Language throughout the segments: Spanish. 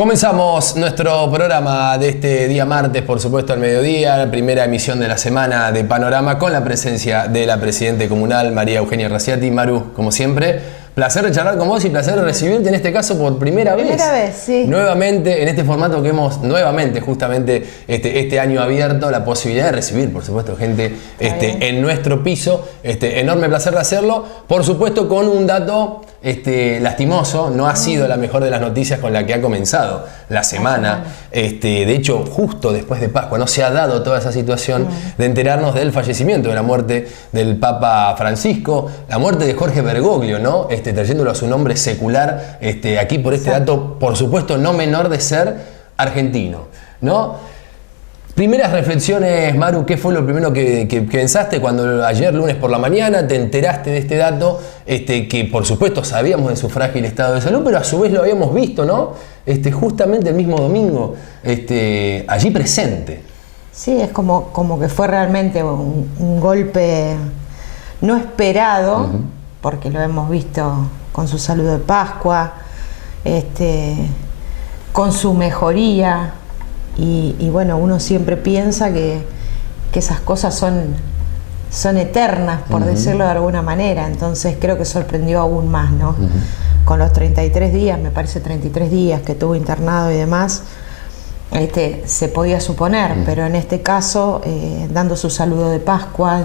Comenzamos nuestro programa de este día martes, por supuesto al mediodía, la primera emisión de la semana de Panorama con la presencia de la Presidente Comunal, María Eugenia Raciati. Maru, como siempre, placer de charlar con vos y placer de recibirte en este caso por primera vez. Primera vez, sí. Nuevamente, en este formato que hemos nuevamente, justamente, este año abierto, la posibilidad de recibir, por supuesto, gente en nuestro piso. Enorme placer de hacerlo, por supuesto, con un dato lastimoso. No ha sido la mejor de las noticias con la que ha comenzado la semana. De hecho, justo después de Pascua, no se ha dado toda esa situación de enterarnos del fallecimiento, de la muerte del Papa Francisco, la muerte de Jorge Bergoglio, ¿no? Trayéndolo a su nombre secular, aquí por este dato, por supuesto, no menor de ser argentino, ¿no? Primeras reflexiones, Maru, ¿qué fue lo primero que pensaste cuando ayer, lunes por la mañana, te enteraste de este dato? Que por supuesto sabíamos de su frágil estado de salud, pero a su vez lo habíamos visto, ¿no? Justamente el mismo domingo, allí presente. Sí, es como que fue realmente un golpe no esperado, porque lo hemos visto con su saludo de Pascua, con su mejoría. Y bueno, uno siempre piensa que esas cosas son eternas, por decirlo de alguna manera. Entonces creo que sorprendió aún más, ¿no? Con los 33 días, me parece 33 días que estuvo internado y demás, se podía suponer, pero en este caso, dando su saludo de Pascua,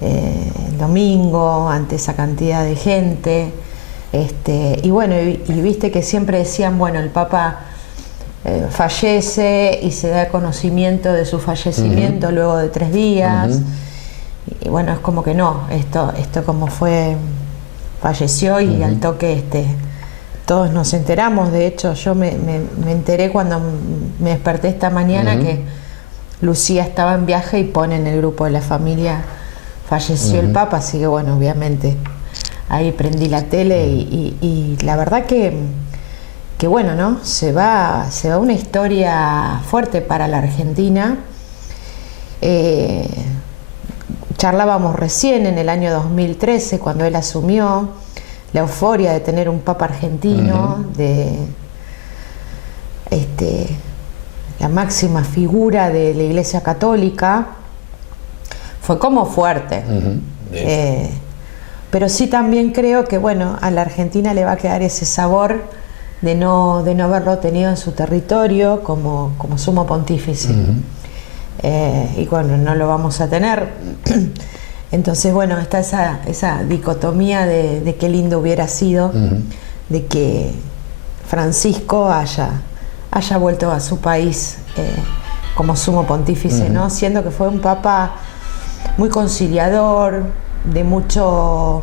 el domingo, ante esa cantidad de gente, y bueno, y viste que siempre decían, bueno, el Papa fallece y se da conocimiento de su fallecimiento luego de 3 días, y bueno, es como que no, esto como fue, falleció y al toque todos nos enteramos. De hecho, yo me enteré cuando me desperté esta mañana que Lucía estaba en viaje y pone en el grupo de la familia, falleció el Papa, así que bueno, obviamente ahí prendí la tele y la verdad que bueno, ¿no? Se va una historia fuerte para la Argentina. Charlábamos recién en el año 2013, cuando él asumió, la euforia de tener un Papa argentino, de la máxima figura de la Iglesia Católica. Fue como fuerte. Pero sí también creo que, bueno, a la Argentina le va a quedar ese sabor de no haberlo tenido en su territorio como sumo pontífice. Y bueno, no lo vamos a tener. Entonces, bueno, está esa dicotomía de qué lindo hubiera sido de que Francisco haya vuelto a su país como sumo pontífice, ¿no? Siendo que fue un papa muy conciliador, de mucho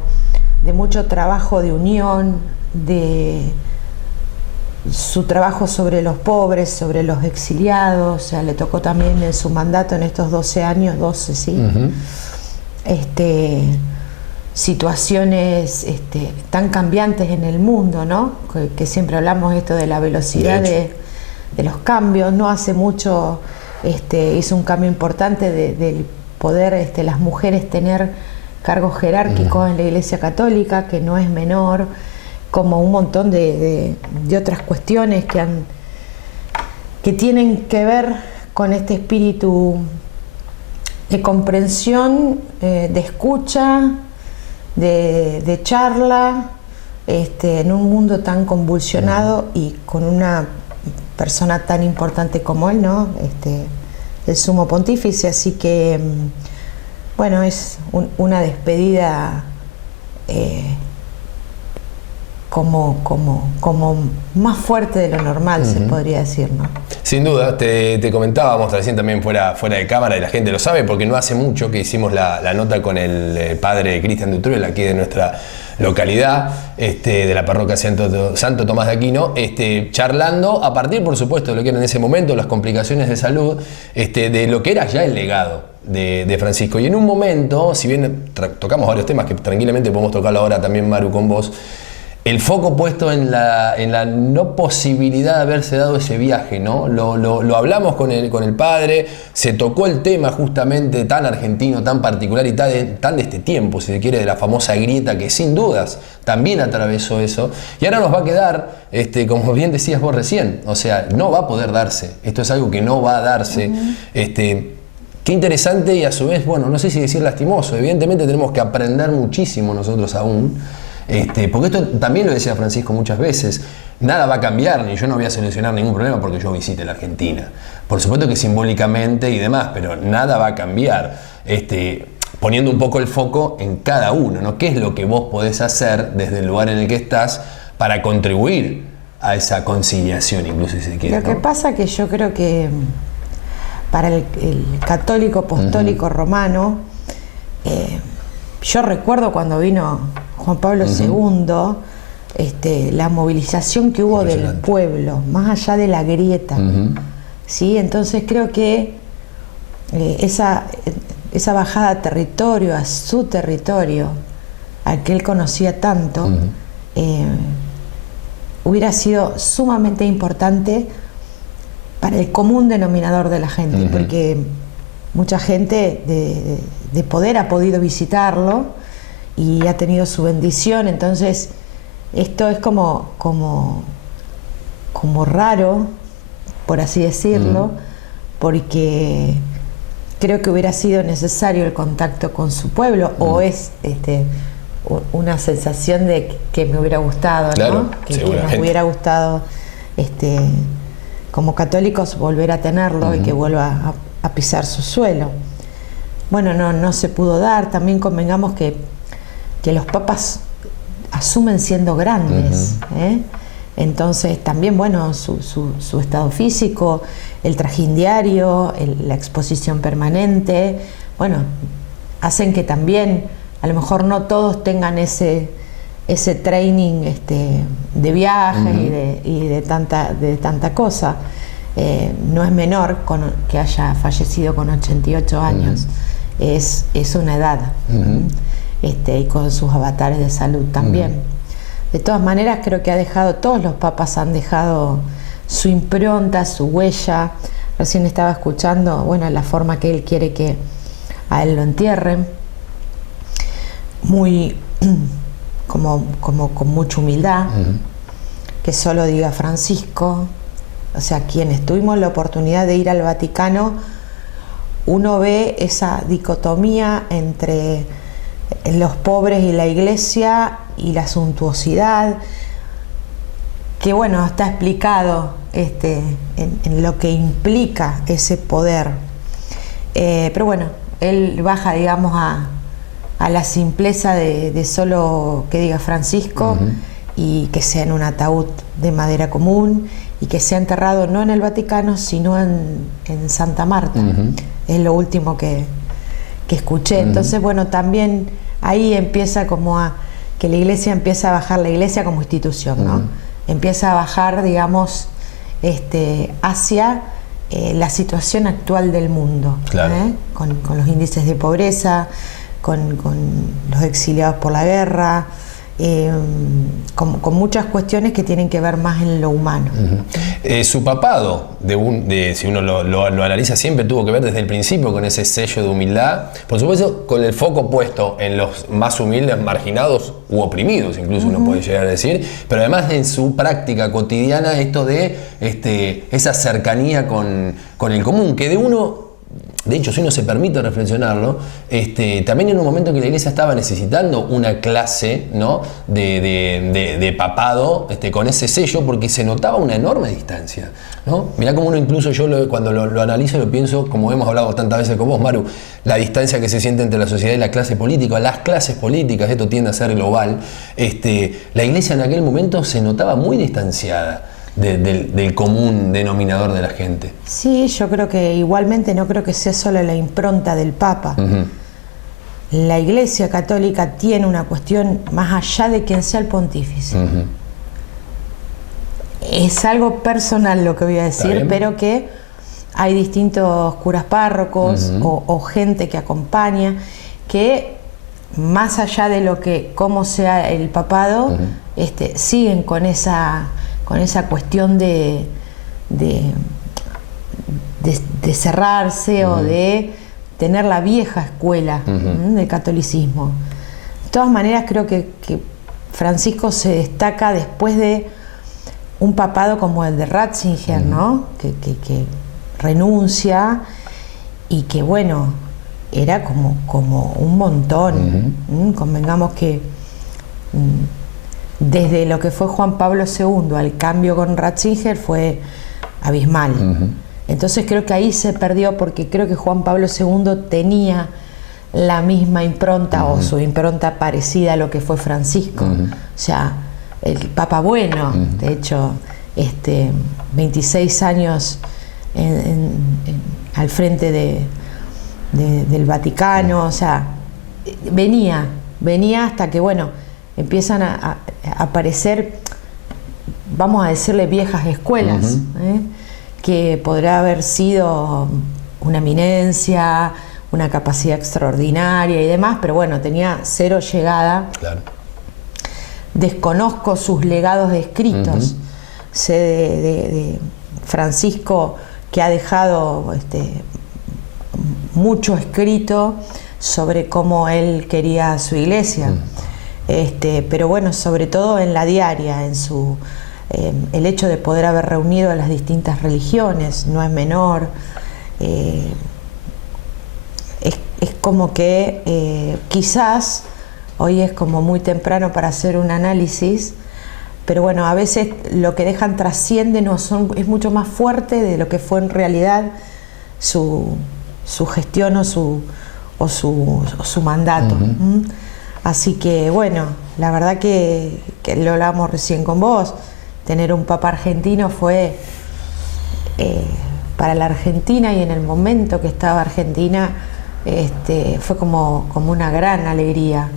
trabajo de unión, de su trabajo sobre los pobres, sobre los exiliados. O sea, le tocó también en su mandato, en estos 12 años, 12, ¿sí? Situaciones tan cambiantes en el mundo, ¿no? Que siempre hablamos esto de la velocidad de los cambios. No hace mucho hizo un cambio importante del poder las mujeres tener cargos jerárquicos en la Iglesia Católica, que no es menor, como un montón de otras cuestiones que tienen que ver con este espíritu de comprensión, de escucha, de charla, en un mundo tan convulsionado y con una persona tan importante como él, ¿no? El sumo pontífice. Así que, bueno, es una despedida como más fuerte de lo normal, se podría decir, ¿no? Sin duda, te comentábamos recién también fuera de cámara, y la gente lo sabe porque no hace mucho que hicimos la nota con el padre Cristian Dutrell, aquí de nuestra localidad, de la parroquia Santo Tomás de Aquino, charlando a partir, por supuesto, de lo que era en ese momento las complicaciones de salud, de lo que era ya el legado de Francisco. Y en un momento, si bien tocamos varios temas que tranquilamente podemos tocarlo ahora también, Maru, con vos, el foco puesto en la no posibilidad de haberse dado ese viaje, ¿no? Lo hablamos con el padre, se tocó el tema justamente tan argentino, tan particular y tan de este tiempo, si se quiere, de la famosa grieta que sin dudas también atravesó eso. Y ahora nos va a quedar, como bien decías vos recién, o sea, no va a poder darse. Esto es algo que no va a darse. Qué interesante y a su vez, bueno, no sé si decir lastimoso. Evidentemente tenemos que aprender muchísimo nosotros aún. Porque esto también lo decía Francisco muchas veces, nada va a cambiar, ni yo no voy a solucionar ningún problema porque yo visite la Argentina. Por supuesto que simbólicamente y demás, pero nada va a cambiar. Poniendo un poco el foco en cada uno, ¿no? ¿Qué es lo que vos podés hacer desde el lugar en el que estás para contribuir a esa conciliación, incluso si se quiere? Lo que pasa que yo creo que para el católico apostólico romano, yo recuerdo cuando vino Juan Pablo II, la movilización que hubo del pueblo, más allá de la grieta. ¿Sí? Entonces creo que esa bajada a territorio, a su territorio, al que él conocía tanto, hubiera sido sumamente importante para el común denominador de la gente, porque mucha gente de poder ha podido visitarlo y ha tenido su bendición. Entonces esto es como raro, por así decirlo, porque creo que hubiera sido necesario el contacto con su pueblo, o es una sensación de que me hubiera gustado, claro, ¿no? Que nos hubiera gustado como católicos volver a tenerlo y que vuelva a pisar su suelo. Bueno, no se pudo dar. También convengamos que los papas asumen siendo grandes, entonces también, bueno, su estado físico, el trajín diario, la exposición permanente, bueno, hacen que también a lo mejor no todos tengan ese training de viaje y de tanta cosa. No es menor que haya fallecido con 88 años, es una edad. Y con sus avatares de salud también. De todas maneras, creo que todos los papas han dejado su impronta, su huella. Recién estaba escuchando, bueno, la forma que él quiere que a él lo entierren, muy como con mucha humildad, que solo diga Francisco. O sea, quienes tuvimos la oportunidad de ir al Vaticano, uno ve esa dicotomía entre los pobres y la iglesia y la suntuosidad, que bueno, está explicado en lo que implica ese poder. Pero bueno, él baja, digamos, a la simpleza de solo que diga Francisco, y que sea en un ataúd de madera común, y que sea enterrado no en el Vaticano, sino en Santa Marta. Es lo último que escuché. Entonces, bueno, también ahí empieza que la iglesia empieza a bajar, la iglesia como institución, ¿no? Empieza a bajar, digamos, hacia la situación actual del mundo, claro. Con los índices de pobreza, con los exiliados por la guerra, con muchas cuestiones que tienen que ver más en lo humano. Su papado, si uno lo analiza, siempre tuvo que ver desde el principio con ese sello de humildad, por supuesto con el foco puesto en los más humildes, marginados u oprimidos, incluso uno puede llegar a decir, pero además en su práctica cotidiana esto de esa cercanía con el común, que de uno... De hecho, si uno se permite reflexionarlo, también en un momento en que la iglesia estaba necesitando una clase, ¿no?, de papado con ese sello, porque se notaba una enorme distancia, ¿no? Mirá cómo uno, incluso yo cuando lo analizo lo pienso, como hemos hablado tantas veces con vos, Maru, la distancia que se siente entre la sociedad y la clase política, las clases políticas, esto tiende a ser global. La iglesia en aquel momento se notaba muy distanciada del común denominador de la gente. Sí, yo creo que igualmente no creo que sea solo la impronta del Papa. La Iglesia Católica tiene una cuestión más allá de quien sea el pontífice. Es algo personal lo que voy a decir, pero que hay distintos curas párrocos o gente que acompaña, que más allá de lo que cómo sea el papado, siguen con esa cuestión de cerrarse o de tener la vieja escuela del catolicismo. De todas maneras, creo que Francisco se destaca después de un papado como el de Ratzinger, ¿no? Que renuncia y que, bueno, era como un montón. Convengamos que desde lo que fue Juan Pablo II al cambio con Ratzinger fue abismal. Entonces creo que ahí se perdió, porque creo que Juan Pablo II tenía la misma impronta o su impronta parecida a lo que fue Francisco. O sea, el Papa bueno, de hecho, 26 años al frente del Vaticano, o sea, venía hasta que, bueno, empiezan a aparecer, vamos a decirle, viejas escuelas, que podrá haber sido una eminencia, una capacidad extraordinaria y demás, pero bueno, tenía cero llegada. Claro. Desconozco sus legados escritos. Sé de Francisco, que ha dejado mucho escrito sobre cómo él quería su iglesia. Pero bueno, sobre todo en la diaria, en su el hecho de poder haber reunido a las distintas religiones no es menor. Es como que quizás hoy es como muy temprano para hacer un análisis, pero bueno, a veces lo que dejan trasciende, es mucho más fuerte de lo que fue en realidad su gestión o su mandato. Así que bueno, la verdad que lo hablábamos recién con vos, tener un papa argentino fue para la Argentina, y en el momento que estaba Argentina fue como una gran alegría,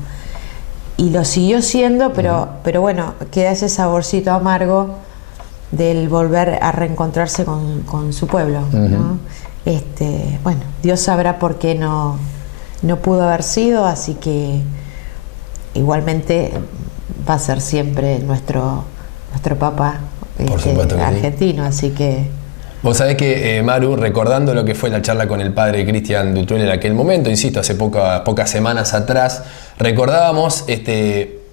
y lo siguió siendo, pero bueno, queda ese saborcito amargo del volver a reencontrarse con su pueblo, ¿no? Bueno, Dios sabrá por qué no pudo haber sido, así que igualmente va a ser siempre nuestro Papa argentino, así que... Vos sabés que, Maru, recordando lo que fue la charla con el padre Cristian Dutrell en aquel momento, insisto, hace pocas semanas atrás, recordábamos,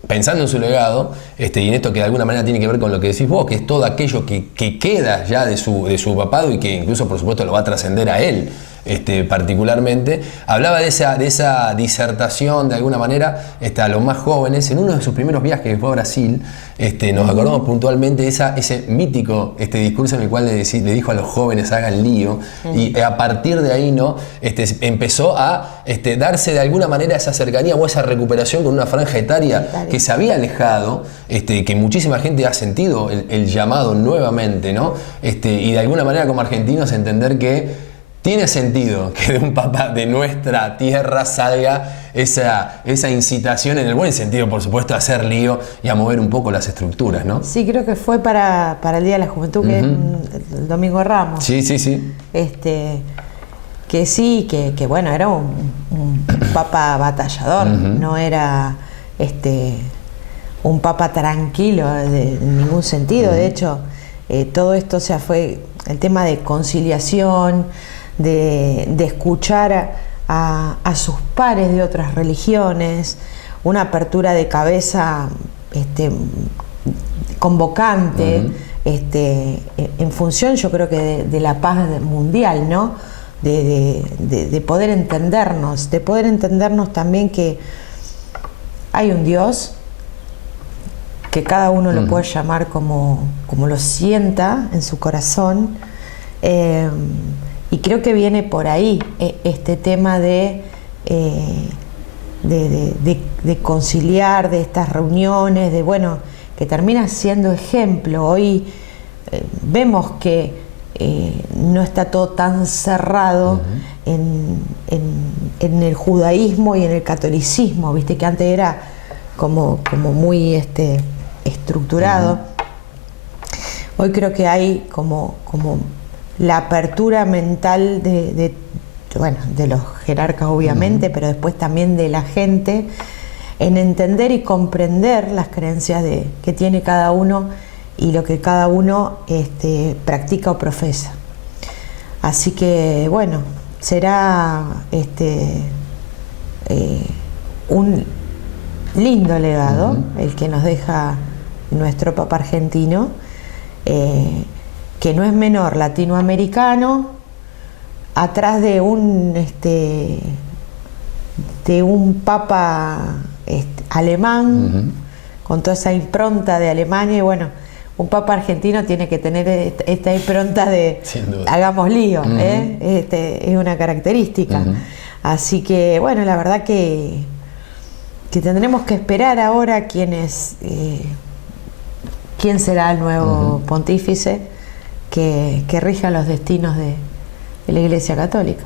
pensando en su legado, y en esto que de alguna manera tiene que ver con lo que decís vos, que es todo aquello que queda ya de su papado y que incluso, por supuesto, lo va a trascender a él, particularmente. Hablaba de esa disertación, de alguna manera, a los más jóvenes. En uno de sus primeros viajes, que fue a Brasil, nos acordamos puntualmente de ese mítico discurso en el cual le dijo a los jóvenes: hagan lío. Y a partir de ahí, ¿no? Empezó a darse de alguna manera esa cercanía o esa recuperación con una franja etaria que se había alejado, que muchísima gente ha sentido el llamado nuevamente, ¿no? Y de alguna manera, como argentinos, entender que tiene sentido que de un papa de nuestra tierra salga esa incitación, en el buen sentido, por supuesto, a hacer lío y a mover un poco las estructuras, ¿no? Sí, creo que fue para el Día de la Juventud, que es el Domingo de Ramos. Sí. Que sí, que bueno, era un papa batallador, no era un papa tranquilo en ningún sentido. De hecho, todo esto, o sea, fue el tema de conciliación, de escuchar a sus pares de otras religiones, una apertura de cabeza convocante, en función, yo creo que de la paz mundial, ¿no? De poder entendernos, también que hay un Dios, que cada uno lo puede llamar como lo sienta en su corazón, y creo que viene por ahí este tema de conciliar, de estas reuniones, que termina siendo ejemplo. Hoy vemos que no está todo tan cerrado en el judaísmo y en el catolicismo, viste que antes era como muy estructurado. Hoy creo que hay como la apertura mental de bueno, de los jerarcas obviamente, pero después también de la gente, en entender y comprender las creencias que tiene cada uno y lo que cada uno practica o profesa. Así que bueno, será un lindo legado el que nos deja nuestro Papa argentino, que no es menor, latinoamericano, atrás de un Papa alemán, con toda esa impronta de Alemania, y bueno, un Papa argentino tiene que tener esta impronta de hagamos lío, es una característica. Así que bueno, la verdad que tendremos que esperar ahora quién será el nuevo pontífice que rija los destinos de la Iglesia Católica.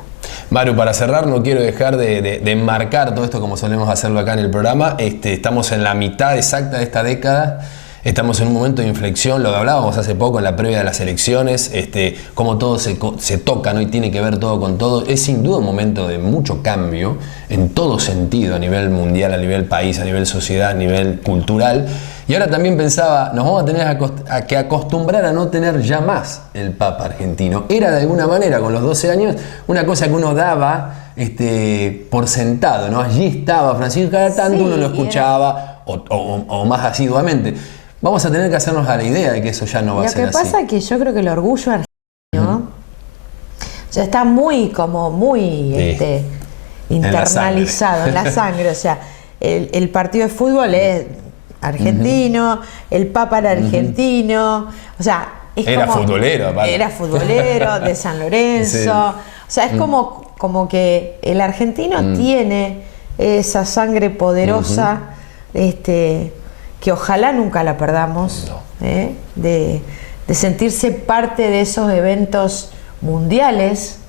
Maru, para cerrar, no quiero dejar de enmarcar todo esto como solemos hacerlo acá en el programa. Estamos en la mitad exacta de esta década. Estamos en un momento de inflexión, lo que hablábamos hace poco en la previa de las elecciones, cómo todo se toca, ¿no? Y tiene que ver todo con todo. Es sin duda un momento de mucho cambio en todo sentido, a nivel mundial, a nivel país, a nivel sociedad, a nivel cultural. Y ahora también pensaba, nos vamos a tener que acostumbrar a no tener ya más el Papa argentino. Era de alguna manera, con los 12 años, una cosa que uno daba por sentado, ¿no? Allí estaba Francisco, cada tanto uno lo escuchaba o más asiduamente. Vamos a tener que hacernos a la idea de que eso ya no va a ser así. Lo que pasa es que yo creo que el orgullo argentino ya está muy internalizado en la sangre. O sea, el partido de fútbol es argentino, el Papa era argentino, o sea, era futbolero, aparte. Era futbolero de San Lorenzo. Sí. O sea, es como que el argentino tiene esa sangre poderosa, que ojalá nunca la perdamos, de sentirse parte de esos eventos mundiales.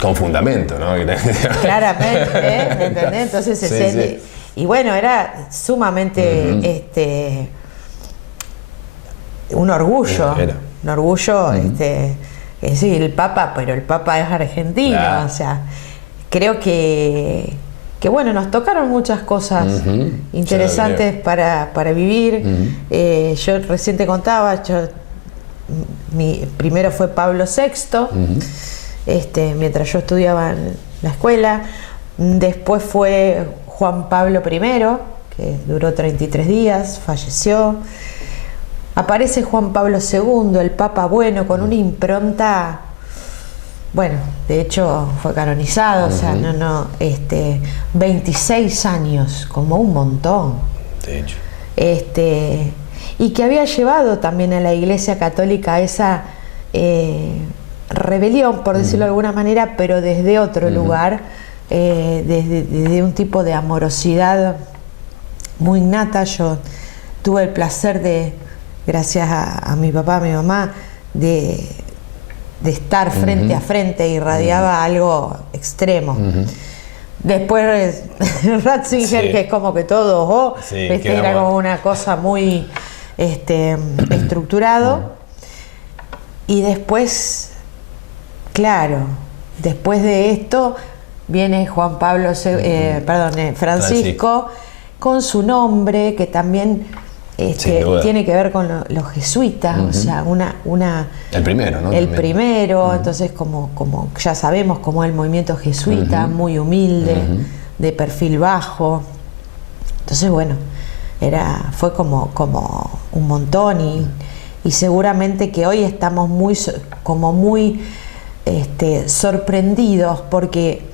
Con fundamento, ¿no? Claramente, ¿entendés? Entonces, y bueno, era sumamente un orgullo. Un orgullo, sí, el Papa, pero el Papa es argentino. Claro. O sea, creo que bueno, nos tocaron muchas cosas interesantes para vivir. Yo recién te contaba, mi primero fue Pablo VI, mientras yo estudiaba en la escuela. Después fue Juan Pablo I, que duró 33 días, falleció. Aparece Juan Pablo II, el Papa bueno, con una impronta. Bueno, de hecho fue canonizado, o sea, 26 años, como un montón. De hecho. Y que había llevado también a la Iglesia Católica a esa rebelión, por decirlo de alguna manera, pero desde otro lugar, desde un tipo de amorosidad muy innata. Yo tuve el placer gracias a mi papá, a mi mamá, de estar frente a frente, irradiaba algo extremo. Después Ratzinger, que es como que todo, era como una cosa muy estructurado. Y después, claro, después de esto viene Juan Pablo, Francisco, con su nombre, que también tiene que ver con los jesuitas, o sea, el primero, ¿no? El primero, entonces como ya sabemos, como el movimiento jesuita, muy humilde, de perfil bajo. Entonces, bueno, fue como un montón, y seguramente que hoy estamos muy sorprendidos porque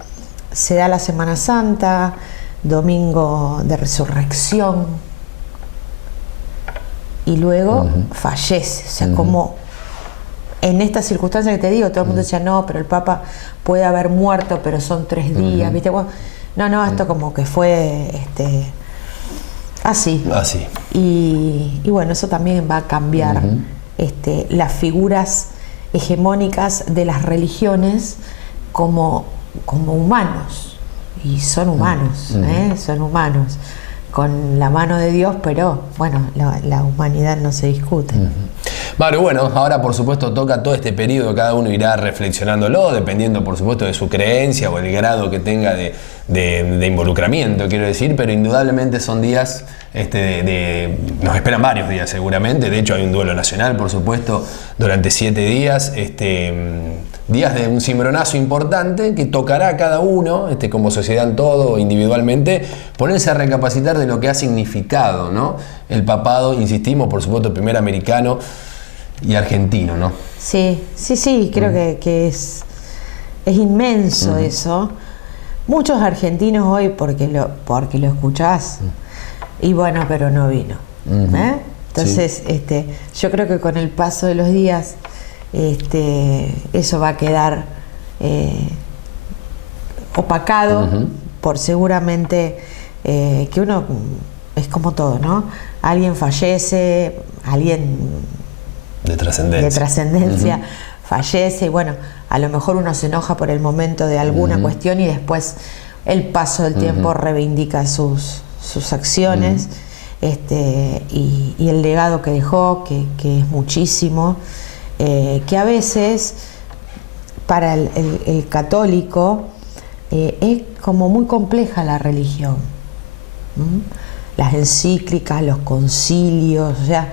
se da la Semana Santa, Domingo de Resurrección, y luego fallece. O sea, como en esta circunstancia que te digo, todo el mundo decía, no, pero el Papa puede haber muerto, pero son 3 días, ¿viste? Bueno, no, esto como que fue así. Y bueno, eso también va a cambiar las figuras hegemónicas de las religiones como humanos. Y son humanos, son humanos. Con la mano de Dios, pero bueno, la humanidad no se discute. Maru, bueno, ahora por supuesto toca todo este periodo, cada uno irá reflexionándolo, dependiendo por supuesto de su creencia o el grado que tenga de involucramiento, quiero decir, pero indudablemente son días, nos esperan varios días seguramente, de hecho hay un duelo nacional por supuesto durante 7 días, días de un cimbronazo importante que tocará a cada uno, como sociedad en todo, individualmente, ponerse a recapacitar de lo que ha significado, ¿no? El papado, insistimos, por supuesto, primer americano y argentino, ¿no? Sí, creo que es inmenso eso. Muchos argentinos hoy, porque lo escuchás, y bueno, pero no vino. Entonces, yo creo que con el paso de los días, eso va a quedar opacado por seguramente que uno es como todo, ¿no? Alguien fallece, alguien de trascendencia fallece, y bueno, a lo mejor uno se enoja por el momento de alguna cuestión y después el paso del tiempo reivindica sus acciones y el legado que dejó, que es muchísimo, que a veces para el católico es como muy compleja la religión. Las encíclicas, los concilios, o sea,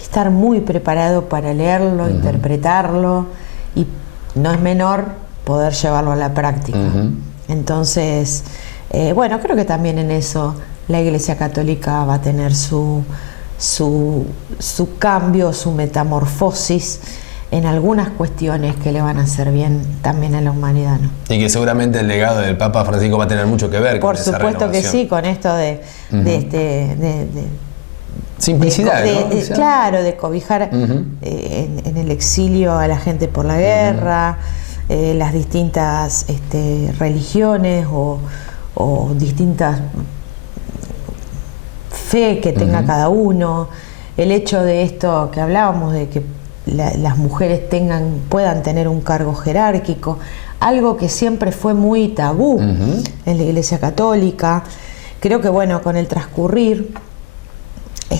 estar muy preparado para leerlo, interpretarlo, y no es menor poder llevarlo a la práctica. Entonces, bueno, creo que también en eso la Iglesia Católica va a tener su cambio, su metamorfosis en algunas cuestiones que le van a hacer bien también a la humanidad, ¿no? Y que seguramente el legado del Papa Francisco va a tener mucho que ver con esa renovación. Por supuesto que sí, con esto de simplicidad, ¿no? Claro, de cobijar en el exilio a la gente por la guerra, las distintas religiones o distintas fe que tenga cada uno, el hecho de esto que hablábamos, de que las mujeres puedan tener un cargo jerárquico, algo que siempre fue muy tabú en la Iglesia Católica. Creo que bueno, con el transcurrir,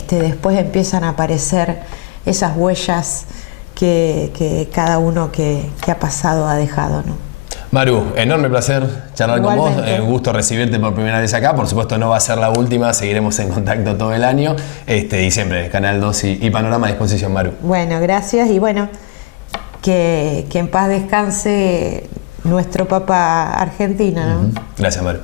después empiezan a aparecer esas huellas que cada uno que ha pasado ha dejado, ¿no? Maru, enorme placer charlar Igualmente. con vos, un gusto recibirte por primera vez acá, por supuesto no va a ser la última, seguiremos en contacto todo el año, y siempre Canal 2 y Panorama a disposición, Maru. Bueno, gracias, y bueno, que en paz descanse nuestro Papa argentino, ¿no? Gracias, Maru.